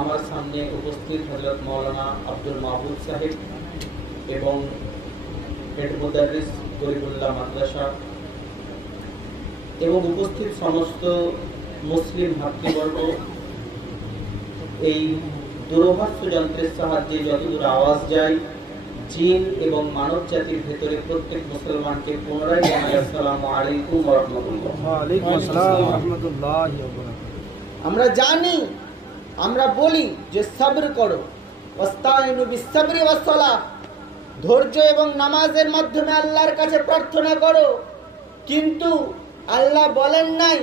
আমার সামনে উপস্থিত হযরত মাওলানা আব্দুল মাহবুব সাহেব এবং হেড মুদাররিস গরিবুল্লাহ মাদ্রাসা এবং উপস্থিত সমস্ত মুসলিম ভাতৃবর্গ, এই দূরভাষ যন্ত্রের সাহায্যে যতদূর আওয়াজ যায় জিন এবং মানব জাতির ভেতরে প্রত্যেক মুসলমানকে পুনরায় জানাই আসসালামু আলাইকুম ওয়া রাহমাতুল্লাহ। ওয়া আলাইকুম আসসালাম ওয়া রাহমাতুল্লাহি ওয়া বারাকাতুহু। আমরা জানি, আমরা বলি যে সবর করো, ওয়াস্তাইনু বিসসবরি ওয়াসসালাহ, ধৈর্য এবং নামাজের মাধ্যমে আল্লাহর কাছে প্রার্থনা করো। কিন্তু আল্লাহ বলেন নাই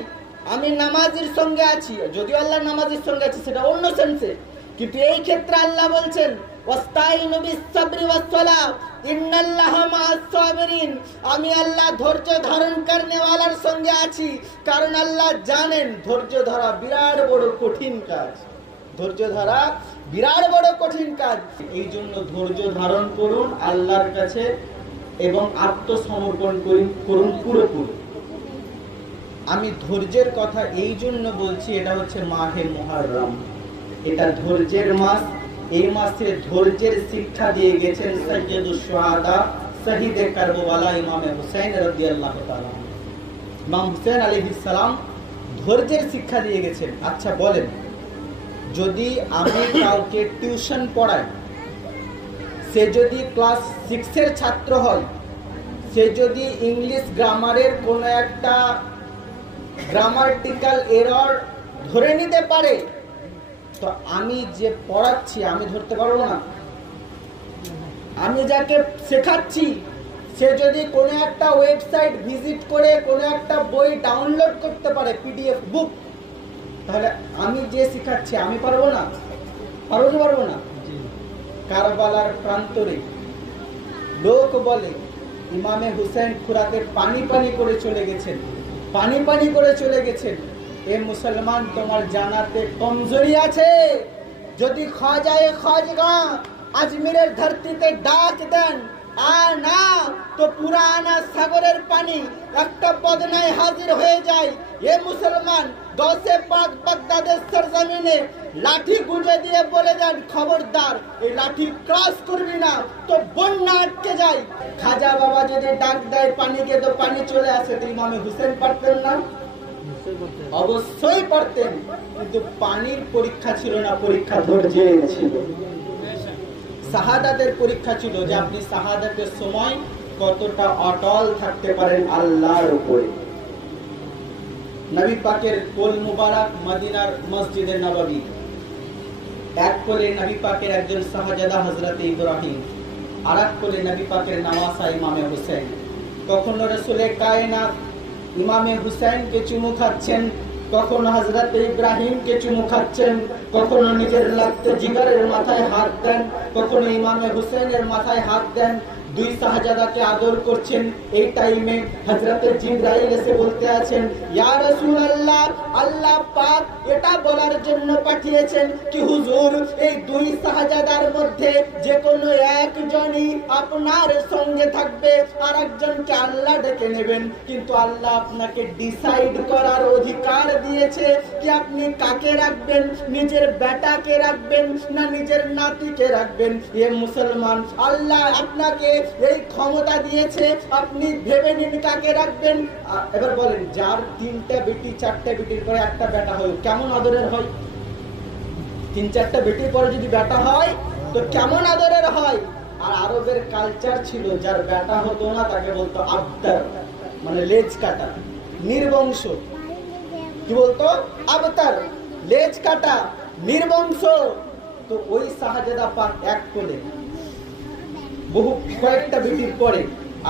আমি নামাজের সঙ্গে আছি, যদিও আল্লাহ নামাজের সঙ্গে আছে সেটা অন্য সেন্সে, কিন্তু এই ক্ষেত্রে আল্লাহ বলছেন ওয়াস্তাইনু বিসসবরি ওয়াসসালাহ ইন্নাল্লাহা মাআস সাবিরিন, আমি আল্লাহ ধৈর্য ধারণ করনেওয়ালার সঙ্গে আছি। কারণ আল্লাহ জানেন ধৈর্য ধরা বিরাট বড় কঠিন কাজ, ধৈর্য ধরা বিরাট বড় কঠিন কাজ। এই জন্য ধৈর্য ধারণ করুন আল্লাহর কাছে এবং আত্মসমর্পণ করুন পুরোপুরি। আমি ধৈর্যের কথা এই জন্য বলছি, এটা হচ্ছে মাহে মুহররম, এটা ধৈর্যের মাস। এই মাসে ধৈর্যের শিক্ষা দিয়ে গেছেন সাইয়্যিদুশ শুহাদা শহীদে কারবালা ইমামে হুসাইন রাদিয়াল্লাহু তাআলা। ইমাম হুসাইন আলাইহিস সালাম ধৈর্যের শিক্ষা দিয়ে গেছেন। আচ্ছা বলেন, যদি আমি কাউকে টিউশন পড়াই, সে যদি ক্লাস 6 এর ছাত্র হয়, সে যদি ইংলিশ গ্রামারের কোনো একটা গ্রামাটিক্যাল এরর ধরে নিতে পারে, তো আমি যে পড়াচ্ছি আমি ধরতে পারবো না? আমি যাকে শেখাচ্ছি সে যদি কোনো একটা ওয়েবসাইট ভিজিট করে কোনো একটা বই ডাউনলোড করতে পারে, পিডিএফ বুক, তাহলে আমি যে শেখাচ্ছি আমি পারবো না? পারবো না? কারবালার প্রান্তরে লোক বলে ইমামে হুসাইন খুরাকে পানি পানি করে চলে গেছেন, পানি পানি করে চলে গেছেন। এ মুসলমান, তোমার জানাতে কমজোরি আছে। যদি খাজায়ে খাজগা আজমিরের ধরতিতে ডাক দেন আর না, তো পুরানা সাগরের পানি একটা বদনায় হাজির হয়ে যায়। এ মুসলমান, গৌসে পাক বাগদাদের সরজমিনে লাঠি গুঁজে দিয়ে বলে দেন খবরদার এই লাঠি ক্রস করবি না, তো বন্যা আটকে যায়। খাজা বাবা যদি ডাক দেয় পানিকে, তো পানি চলে আসে। তো ইমামে হুসেন পারতেন না? অবশ্যই পারতেন, কিন্তু পানির পরীক্ষা ছিল না, পরীক্ষা ধৈর্যের ছিল। শাহাদাতের পরীক্ষা ছিল যে আপনি শাহাদাতের সময় কতটা অটল থাকতে পারেন আল্লাহর উপরে। নবী পাকের কোল মুবারক মদিনার মসজিদে নববী, এক কোলে নবী পাকের একজন শাহজাদা হযরতে ইব্রাহিম, আর এক কোলে নবী পাকের নওয়াসা ইমামে হুসাইন। কখনো রাসূলে কায়নাত ইমামে হুসাইনকে চুমু খাচ্ছেন, কখনো হযরত ইব্রাহিমকে চুমু খাচ্ছেন, কখনো নিজের লাগতে জিগারের মাথায় হাত দেন, কখনো ইমামে হুসাইনের মাথায় হাত দেন। দুই শাহজাদাকে আদর করছেন। এই টাইমে হযরত জিবরাইল এসে বলতে আছেন, ইয়া রাসূলুল্লাহ, আল্লাহ পাক এটা বলার জন্য পাঠিয়েছেন কি হুজুর এই দুই শাহজাদার মধ্যে যে কোনো একজনই আপনার সঙ্গে থাকবে, আর একজনকে আল্লাহ ডেকে নেবেন। কিন্তু আল্লাহ আপনাকে ডিসাইড করার অধিকার দিয়েছে কি আপনি কাকে রাখবেন, নিজের বেটাকে রাখবেন না নিজের নাতিকে রাখবেন। এ মুসলমান, আল্লাহ আপনাকে এই ক্ষমতা দিয়েছে, আপনি ভেবে নিন কাকে রাখবেন। এবার বলেন, যার 3টা বেটি 4টা বেটির পরে একটা বেটা হয় কেমন আদরের হয়? 3-4টা বেটির পরে যদি বেটা হয় তো কেমন আদরের হয়? আর আরবের কালচার ছিল যার বেটা হতো না তাকে বলতো আবতার, মানে লেজ কাটা, নির্বংশ। কি বলতো? আবতার, লেজ কাটা, নির্বংশ। তো ওই শাহজাদা পাক এক কোলে, বহু কয়েকটা বেটির পরে,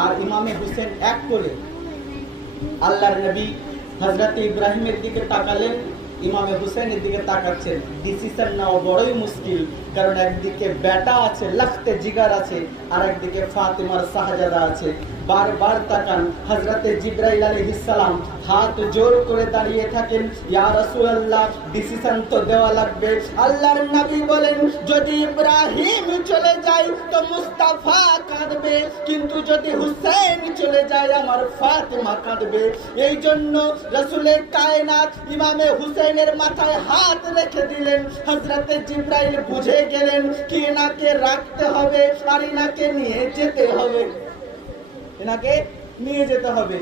আর ইমামে হুসেন এক কোলে। আল্লাহর নবী হযরত ইব্রাহিমের দিকে তাকালেন, ইমামে হুসেনের দিকে তাকাচ্ছেন। ডিসিশন নেওয়া বড়ই মুশকিল, কারণ একদিকে বেটা আছে, লাখতে জিগার আছে, আর একদিকে ফাতিমার শাহজাদা আছে। বারবার তাকান। হযরতে জিবরাইল আলাইহিস সালাম হাত জোর করে দাঁড়িয়ে থাকেন, ইয়া রাসূলুল্লাহ ডিসিশন তো দেওয়া লাগবে। আল্লাহর নবী বলেন, যদি ইব্রাহিম চলে যায় তো মুস্তাফা কাঁদবে, কিন্তু যদি হুসেন চলে যায় আমার ফাতেমা কাঁদবে। এই জন্য রাসূলের কায়নাত ইমামে হুসেনের মাথায় হাত রেখে দিলেন। হযরতে জিবরাইল বুঝে গেলেন কি এনাকে রাখতে হবে আর এনাকে নিয়ে যেতে হবে, এনাকে নিয়ে যেতে হবে।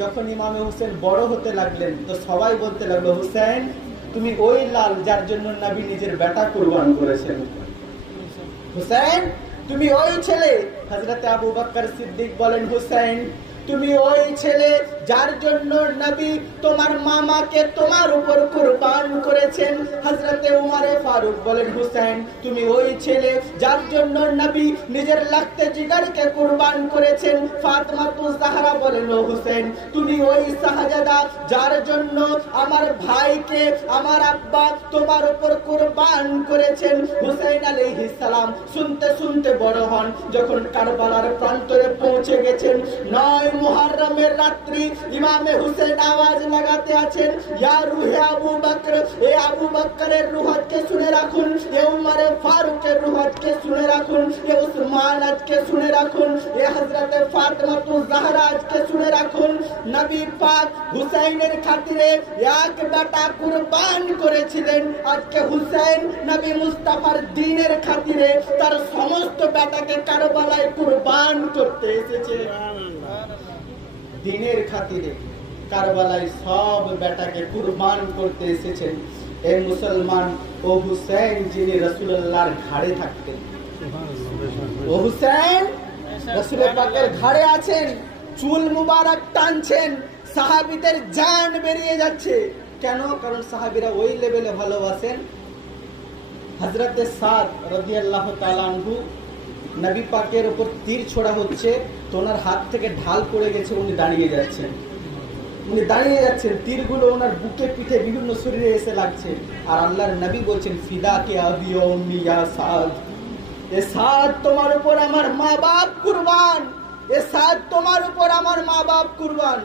যখন ইমামে হুসেন বড় হতে লাগলেন তো সবাই বলতে লাগলো, হুসেন তুমি ওই লাল যার জন্য নবী নিজের বেটা কুরবান করেছেন। হুসেন তুমি ওই ছেলে। হযরতে আবু বকর সিদ্দিক বলেন, হুসেন তুমি ওই ছেলে যার জন্য নবী তোমার মামাকে তোমার উপর কুরবান করেছেন। হযরতে উমর ফারুক বলেন, হুসেন তুমি ওই ছেলে যার জন্য নবী নিজের লাখতে জিগরকে কুরবান করেছেন। ফাতেমাতুজ জাহরা বলেন, ও হুসেন তুমি ওই শাহজাদা যার জন্য আমার ভাইকে আমার আব্বা তোমার উপর কুরবান করেছেন। হুসেন আলাইহিস সালাম শুনতে শুনতে বড় হন। যখন কারবালার প্রান্তরে পৌঁছে গেছেন, 9 মুহররমের রাত্রি, ইমামে হুসেন আওয়াজ লাগাতে আছেন, ইয়া রুহে আবু বকর, এ আবু বকরের রুহকে শুনে রাখুন, এ উমর ফারুকের রুহকে শুনে রাখুন, এ উসমান আজকে শুনে রাখুন, এ হযরতে ফাতেমাতুজ জাহরা আজকে শুনে রাখুন। নবী পাক হুসাইনের খাতিরে এক বেটা কুরবান করেছিলেন। আজকে হুসেন নবী মুস্তাফার দ্বীনের খাতিরে তার সমস্ত বেটাকে কারবালায় কুরবান করতে এসেছে। দ্বীনের খাতিরে কারবালায় সব বেটাকে কুরবান করতে এসেছেন। এই মুসলমান ও হুসেন যিনি রাসূলুল্লাহর ঘাড়ে থাকতেন, ও হুসেন রাসূল পাকের ঘাড়ে আছেন, চুল মুবারক টানছেন, সাহাবীদের জান বেরিয়ে যাচ্ছে। কেন? কারণ সাহাবীরা ওই লেভেলে ভালোবাসেন। হযরতে সাদ রাদিয়াল্লাহু তাআলা আনহু নবী পাকের উপর তীর ছোড়া হচ্ছে, তো ওনার হাত থেকে ঢাল পড়ে গেছে, উনি দাঁড়িয়ে যাচ্ছেন, তীরগুলো ওনার বুকে পিঠে বিভিন্ন শরীরে এসে লাগছে। আর আল্লাহর নবী বলছেন, ফিদাকে আবি ওয়া উম্মি ইয়া সাদ, এ সাদ তোমার উপর আমার মা বাপ কুরবান, এ সাদ তোমার উপর আমার মা বাপ কুরবান।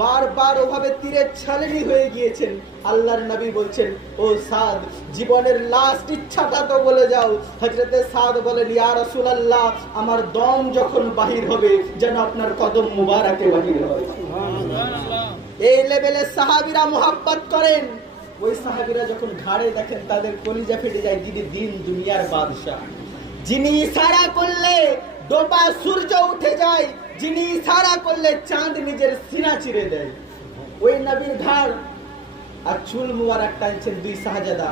বারবার ওভাবে তীরের ছালেনি হয়ে গিয়েছেন। আল্লাহর নবী বলছেন, ও সাদ জীবনের লাস্ট ইচ্ছাটা তো বলে যাও। হযরতে সাদ বলেন, ইয়া রাসূলুল্লাহ আমার দম যখন বাহির হবে যেন আপনার কদম মুবারকে বাহির হয়। এই লেভেলে সাহাবীরা মুহাব্বত করেন। ওই সাহাবীরা যখন ঘাড়ে দেখেন তাদের কলিজা ফেটে যায়। যিনি দিন দুনিয়ার বাদশা, যিনি ইশারা করলে ডোবা সূর্য উঠে যায়, যিনি ইশারা করলে চাঁদ নিজের সিনা চিরে দেয়, ওই নবীর ঘাড় আর চুল মুবারক টানছেন দুই শাহজাদা।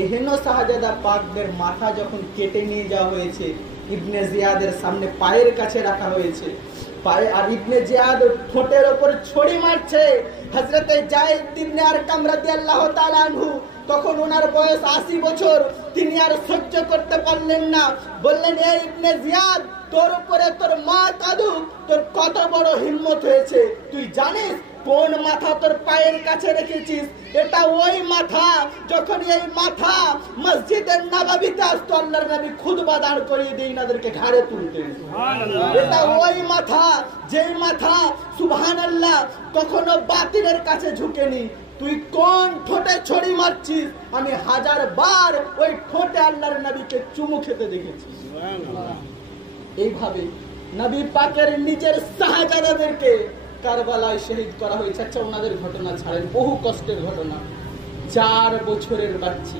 এহেন শাহজাদা পাকদের মাথা যখন কেটে নিয়ে যাওয়া হয়েছে, ইবনে জিয়াদের সামনে পায়ের কাছে রাখা হয়েছে, পায়ে আর ইবনে জিয়াদ ঠোঁটের উপর ছড়ি মারছে। হযরতে যায়েদ ইবনে আরকাম রাদিয়াল্লাহু তাআলা আনহু তখন ওনার বয়স 80 বছর, তিনি আর সহ্য করতে পারলেন না, বললেন, এই ইবনে জিয়াদ তোর উপরে তোর মা কাঁদুক, তোর কত বড় হিম্মত হয়েছে, তুই জানিস কোন মাথা তোর পায়ের কাছে রেখেছিস? এটা ওই মাথা যখন এই মাথা মসজিদের নববীতে আসতো, আল্লাহর নবী খুতবা দাঁড় করিয়ে দিয়ে ইনাদেরকে ঘাড়ে তুলতেন। এটা ওই মাথা যেই মাথা সুবহানাল্লাহ কখনো বাতিলের কাছে ঝুঁকেনি। তুই কোন ঠোঁটে ছড়ি মারছিস? আমি 1000 বার ওই ঠোঁটে আল্লাহর নবীকে চুমু খেতে দেখেছি। এইভাবে নবী পাকের নিজের শাহজাদাদেরকে কারবালায় শহীদ করা হয়েছে। আচ্ছা ওনাদের ঘটনা ছাড়েন, বহু কষ্টের ঘটনা। 4 বছরের বাচ্চি,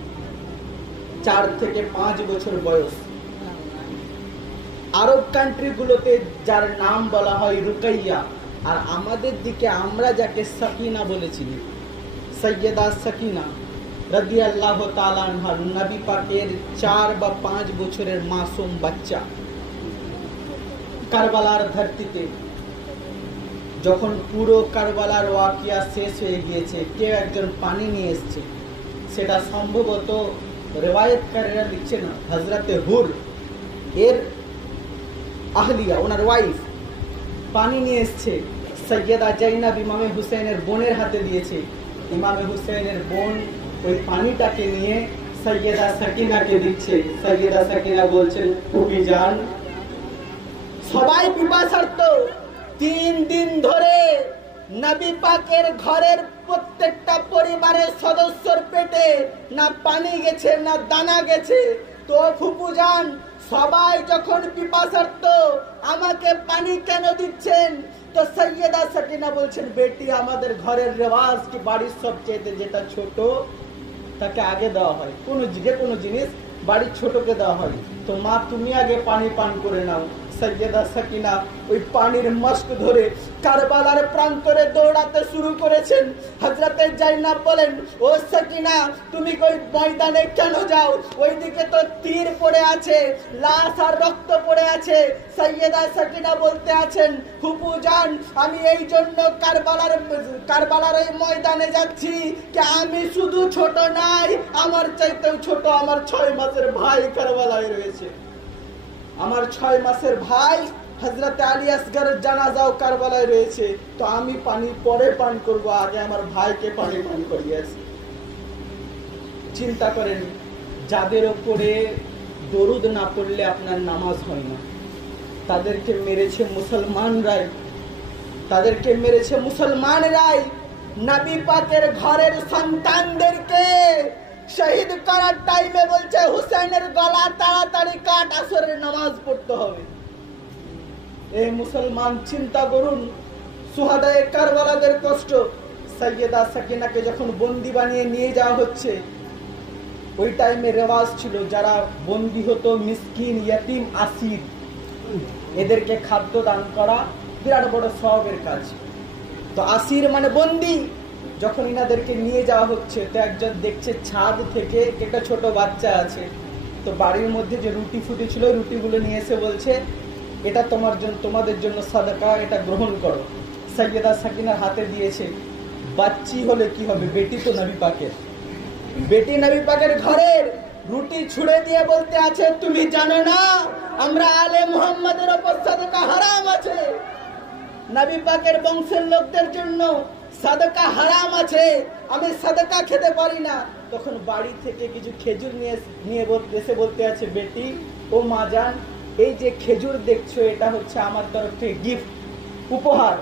4 থেকে 5 বছর বয়স, আরব কান্ট্রিগুলোতে যার নাম বলা হয় রুকাইয়া, আর আমাদের দিকে আমরা যাকে সাকিনা বলেছি, সৈয়দা সাকিনা রাদিয়াল্লাহু তাআলা আনহা, নবী পাকের 4 বা 5 বছরের মাসুম বাচ্চা। কারবালার ধরতিতে যখন পুরো কারবালার ওয়াকিয়া শেষ হয়ে গিয়েছে, কেউ একজন পানি নিয়ে এসছে। সেটা সম্ভবত রেওয়ায়েতকারীরা লিখছেন হযরতে হুর এর আহলিয়া, ওনার ওয়াইফ পানি নিয়ে এসছে। সৈয়দা জাইনাব ইমামে হুসেনের বোনের হাতে দিয়েছে। ইমামে হুসেনের বোন ওই পানিটাকে নিয়ে সৈয়দা সাকিনাকে দিচ্ছে। সৈয়দা সাকিনা বলছেন, ফুপি জান, সবাই পিপাসার্ত, 3 দিন ধরে নবী পাকের ঘরের প্রত্যেকটা পরিবারের সদস্যর পেটে না পানি গেছে না দানা গেছে। তো ফুপুজান, সবাই যখন পিপাসার্ত, আমাকে পানি কেন দিচ্ছেন? তো সৈয়দা সাকিনা বলছেন, বেটি, আমাদের ঘরের রেওয়াজ কি বাড়ির সবচেয়ে যেটা ছোট তাকে আগে দেওয়া হয়। যে কোনো জিনিস বাড়ির ছোটকে দেওয়া হয়। তো মা, তুমি আগে পানি পান করে নাও। সৈয়দা সাকিনা ওই পানির মস্ক ধরে কারবালার প্রান্তরে দৌড়াতে শুরু করেছেন। হযরতে জাইনাব বলেন, ও সাকিনা, তুমি ওই ময়দানে কেন যাও? ওইদিকে তো তীর পড়ে আছে, লাশ আর রক্ত পড়ে আছে। সৈয়দা সাকিনা বলতে আছেন, ফুপু জান, আমি এই জন্য কারবালার এই ময়দানে যাচ্ছি যে আমি শুধু ছোট নাই, আমার চাইতেও ছোট আমার 6 মাসের ভাই কারবালায় রয়েছে। আমার 6 মাসের ভাই হযরতে আলী আসগরের জানাজাও কারবালায় রয়েছে। তো আমি পানি পরে পান করব, আগে আমার ভাইকে পানি পান করিয়েছি। চিন্তা করেন, যাদের উপরে দরুদ না পড়লে আপনার নামাজ হয় না, তাদেরকে মেরেছে মুসলমানরাই। নবী পাকের ঘরের সন্তানদেরকে শহীদ করার টাইমে বলছে, হুসাইনের গলা তাড়াতাড়ি কাট, আসরের নামাজ পড়তে হবে। এই মুসলমান, চিন্তা করুন সুহাদায়ে কারবালাদের কষ্ট। সৈয়দা সাকিনাকে যখন বন্দি বানিয়ে নিয়ে যাওয়া হচ্ছে, ওই টাইমে রেওয়াজ ছিল যারা বন্দি হতো, মিসকিন, ইয়তীম, আসির, এদেরকে খাদ্য দান করা বিরাট বড় সওয়াবের কাজ। তো আসির মানে বন্দি, যখন ইনাদেরকে নিয়ে যাওয়া হচ্ছে, তো একজন দেখছে ছাদ থেকে একটা ছোট বাচ্চা আছে। তো বাড়ির মধ্যে যে রুটি ফুটি ছিল, রুটিগুলো নিয়ে এসে বলছে, এটা তোমাদের জন্য সাদাকা, এটা গ্রহণ করো। সৈয়দা সাকিনার হাতে দিয়েছে। বাচ্চি হলে কি হবে, বেটি তো নবী পাকের, বেটি নবী পাকের ঘরের। রুটি ছুঁড়ে দিয়ে বলতে আছে, তুমি জানো না আমরা আলে মুহাম্মাদের উপর সাদাকা হারাম আছে, নবী পাকের বংশের লোকদের জন্য সাদাকা হারাম আছে, আমি সাদাকা খেতে পারি না। তখন বাড়ি থেকে কিছু খেজুর নিয়ে এসে বলতে আছে, বেটি ও মা জান, এই যে খেজুর দেখছো, এটা হচ্ছে আমার তরফ থেকে গিফট, উপহার,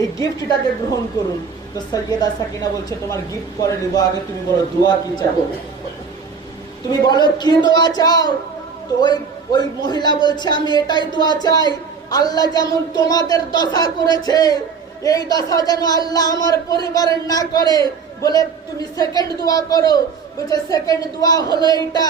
এই গিফটটাকে গ্রহণ করুন। তো সৈয়দা সাকিনা বলছে, তোমার গিফট পরে নিব, আগে তুমি বলো দোয়া কি চাও, তুমি বলো কি দোয়া চাও। তো ওই মহিলা বলছে, আমি এটাই দোয়া চাই, আল্লাহ যেমন তোমাদের দশা করেছে, এই দশা যেন আল্লাহ আমার পরিবারের না করে। বলে, তুমি সেকেন্ড দোয়া করো। বলছে, সেকেন্ড দোয়া হলো এইটা,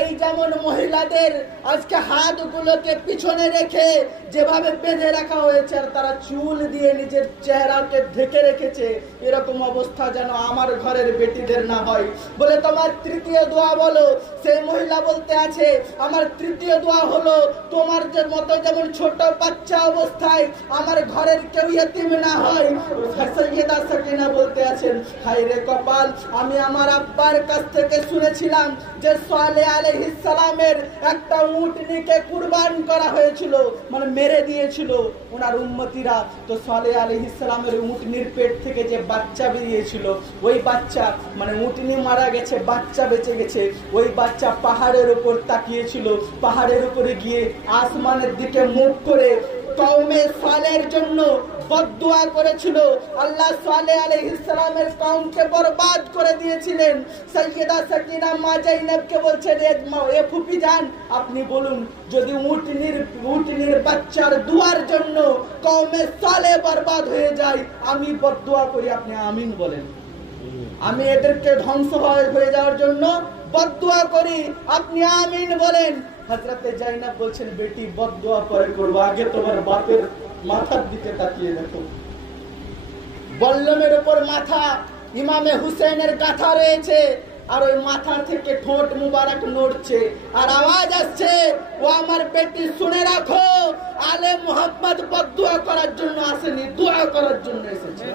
এই যেমন মহিলাদের আজকে হাতগুলোকে পিছনে রেখে যেভাবে বেঁধে রাখা হয়েছে, আর তারা চুল দিয়ে নিজের চেহারাকে ঢেকে রেখেছে, এরকম অবস্থা যেন আমার ঘরের বেটিদের না হয়। বলে, তোমার তৃতীয় দোয়া বলো। সেই মহিলা বলতে আছে, আমার তৃতীয় দোয়া হলো, তোমার যে মতো যেমন ছোট বাচ্চা অবস্থায় আমার ঘরের কেউ ইয়তীম না হয়। সৈয়দা সাকিনা বলতে আছেন, হায় রে কপাল, আমি আমার আব্বার কাছ থেকে শুনেছিলাম যে সালেহ আলাইহিস সালামের একটা উটনিকে কুরবান করা হয়েছিল, মানে মেরে দিয়েছিল ওনার উম্মতিরা। তো সালেহ আলাইহিস সালামের উটনির পেট থেকে যে বাচ্চা বেরিয়েছিল, ওই বাচ্চা, মানে উটনি মারা গেছে, বাচ্চা বেঁচে গেছে, ওই বাচ্চা পাহাড়ের উপর তাকিয়েছিল, পাহাড়ের উপরে গিয়ে আসমানের দিকে মুখ করে কওমে সালেহের জন্য বদদুয়া করেছিল। আল্লাহ সালেহ আলাইহিস সালামের কওমকে বরবাদ করে দিয়েছিলেন। সৈয়দা সাকিনা মা জাইনাবকে বলছেন, এ ফুপি জান, আপনি বলুন, যদি উটনির বাচ্চার দুয়ার জন্য কওমে সালেহ বরবাদ হয়ে যায়, আমি বদদুয়া করি, আপনি আমিন বলেন। আমি এদেরকে ধ্বংস হয়ে যাওয়ার জন্য বদদুয়া করি, আপনি আমিন বলেন। হযরতে জাইনাব বলছেন, বেটি বদদুয়া পরে করবো, আগে তোমার বাপের মাথার দিকে তাকিয়ে দেখো। বল্লমের উপর মাথা, ইমামে হুসেনের গাথা রয়েছে, আর ওই মাথা থেকে ঠোঁট মুবারক নড়ছে, আর আওয়াজ আসছে, ও আমার বেটি শুনে রাখো, আলে মুহাম্মদ বদদুয়া করার জন্য আসেনি, দোয়া করার জন্য এসেছে।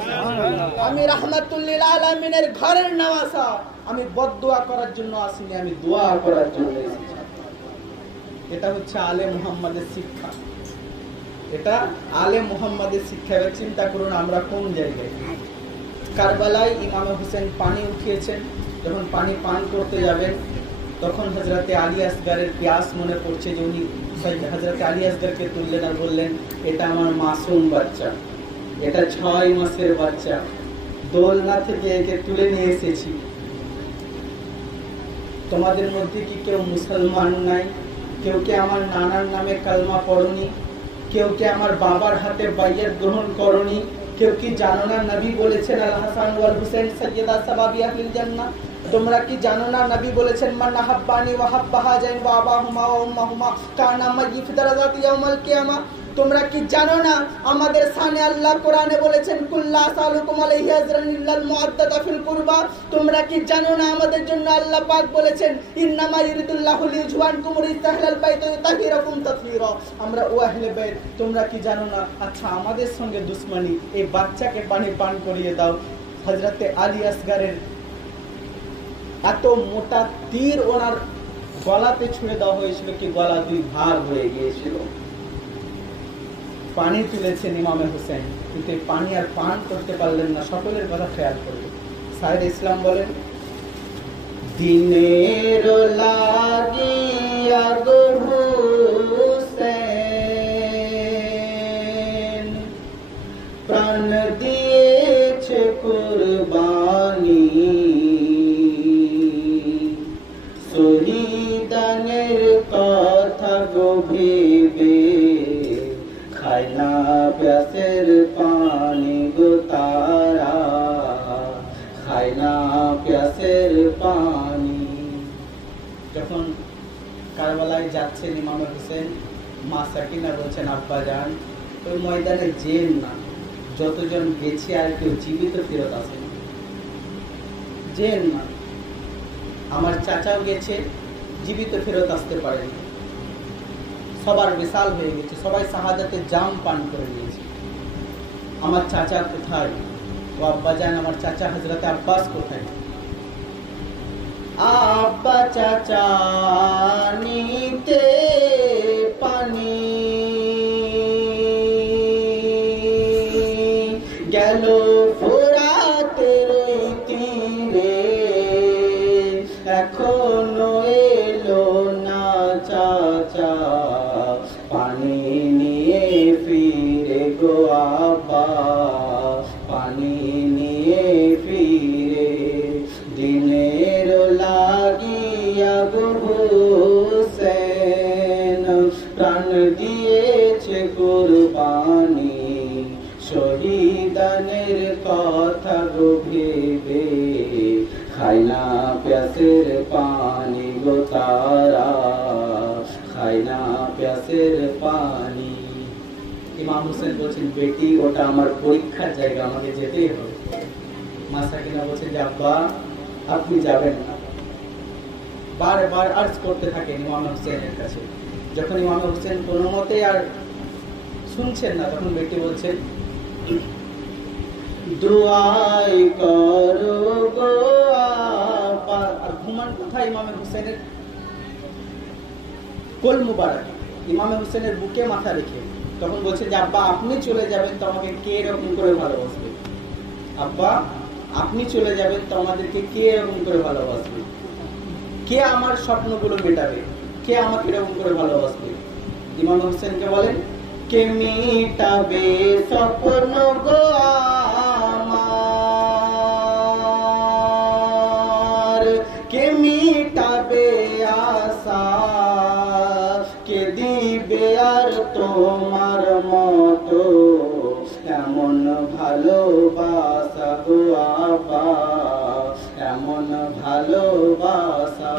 আমি রাহমাতুল্লিল আলামিনের ঘরের নওয়াসা, আমি বদদুয়া করার জন্য আসিনি, আমি দোয়া করার জন্য এসেছি। এটা হচ্ছে আলে মুহাম্মাদের শিক্ষা, এটা আলে মুহাম্মাদের শিক্ষা। এবার চিন্তা করুন আমরা কোন জায়গায়। কারবালায় ইমাম হোসেন পানি উঠিয়েছেন, যখন পানি পান করতে যাবেন, তো তখন হযরতে আলী আসগরের পিয়াস মনে পড়ছে যে উনি হযরতে আলী আসগরকে তুললেন আর বললেন, এটা আমার মাসুম বাচ্চা, এটা 6 মাসের বাচ্চা, দোলনা থেকে একে তুলে নিয়ে এসেছি। তোমাদের মধ্যে কি কেউ মুসলমান নাই? কেউ কি আমার নানার নামে কালমা পড়নি? কেউ কি আমার বাবার হাতে বাইয়াত গ্রহণ করনি? কেউ কি জানো না নবী বলেছেন আল হাসান ওয়াল হুসাইন সাইয়্যিদা সাবাবি আহলিল জান্নাহ? তোমরা কি জানো না নবী বলেছেন মান আহাব্বানি ওয়া হাব্বা হাজাইন ওয়া আবাহুমা ওয়া উম্মাহুমা কানা মায়ি ফি দারাজাতি ইয়াউমাল কিয়ামা? তোমরা কি জানো না আমাদের শানে আল্লাহ কোরআনে বলেছেন কুল্লা সালুকুম আলাইহি আজরান ইল্লাল মুআদ্দাদা ফিল কুরবা? তোমরা কি জানো না আমাদের জন্য আল্লাহ পাক বলেছেন ইন্নামা ইরিদুল্লাহু লিয়ুজওয়ানকুম রিতাহলাল বাইতা তাহিরাকুম তাসফীরা? আমরা ও আহলে বাইত, তোমরা কি জানো না? আচ্ছা, আমাদের সঙ্গে দুশমনি, এই বাচ্চাকে পানি পান করিয়ে দাও। হযরতে আলী আসগরের এত মোটা তীর ওনার গলাতে ছুঁড়ে দেওয়া হয়েছিল কি গলা 2 ভাগ হয়ে গিয়েছিল। পানি তুলেছেন ইমামে হোসেন, কিন্তু পানি আর পান করতে পারলেন না। সকলের কথা খেয়াল করবে। সাইদ ইসলাম বলেন, দিনের লাগিয়া গো হোসেন প্রাণ দিয়েছে কুরবানি, শহীদানের কথা গো ভেবে খায় না প্যাসের পানি গো তারা, খায় না প্যাসের পানি। যখন কারবালায় যাচ্ছেন ইমামে হোসেন, মা সাকিনা বলছেন, আব্বা যান ওই ময়দানে যেন না, যতজন গেছে আর কেউ জীবিত ফেরত আসে না, যেন না। আমার চাচাও গেছে, জীবিত ফেরত আসতে পারেনি, সবার বিশাল হয়ে গেছে, সবাই শাহাদাতের জাম পান করে নিয়েছে। আমার চাচা কোথায়? ও আব্বা জান, আমার চাচা হযরতে আব্বাস কোথায়? আব্বা চাচা নিতে পানি গেল ফোরাতের তীরে, এখনো এলো না চাচা পানি নিয়ে ফিরে গো আব্বা, পানি নিয়ে ফিরে। দিনের লাগিয়া গো হোসেন প্রাণ দিয়েছে কুরবানি, শহীদানের কথা গো ভেবে খায় না প্যাসের পানি গো তারা, খায় না প্যাসের পানি। ইমাম হোসেন বলছেন, বেটি ওটা আমার পরীক্ষার জায়গা, আমাকে যেতেই হবে। মা সাকিনা বলছেন যে আব্বা আপনি যাবেন না। বারবার আর্জ করতে থাকেন ইমাম হোসেনের কাছে। যখন ইমাম হোসেন কোনো মতে আর শুনছেন না, তখন বেটি বলছেন, দুআই করো গো আপা। আর ঘুমান কোথায়? ইমাম হোসেনের কোল মুবারক, ইমাম হোসেনের বুকে মাথা রেখে। তখন বলছে যে আব্বা আপনি চলে যাবেন তো আমাকে কে এরকম করে ভালোবাসবে? আব্বা আপনি চলে যাবেন তো আমাদেরকে কে এরকম করে ভালোবাসবে? কে আমার স্বপ্নগুলো মেটাবে? কে আমাকে এরকম করে ভালোবাসবে? ইমাম হোসেনকে বলেন, কে মেটাবে স্বপ্ন গো আমার, কে মেটাবে আশা, কে দিবে আর তোমার মতো এমন ভালোবাসা গো আব্বা, এমন ভালোবাসা।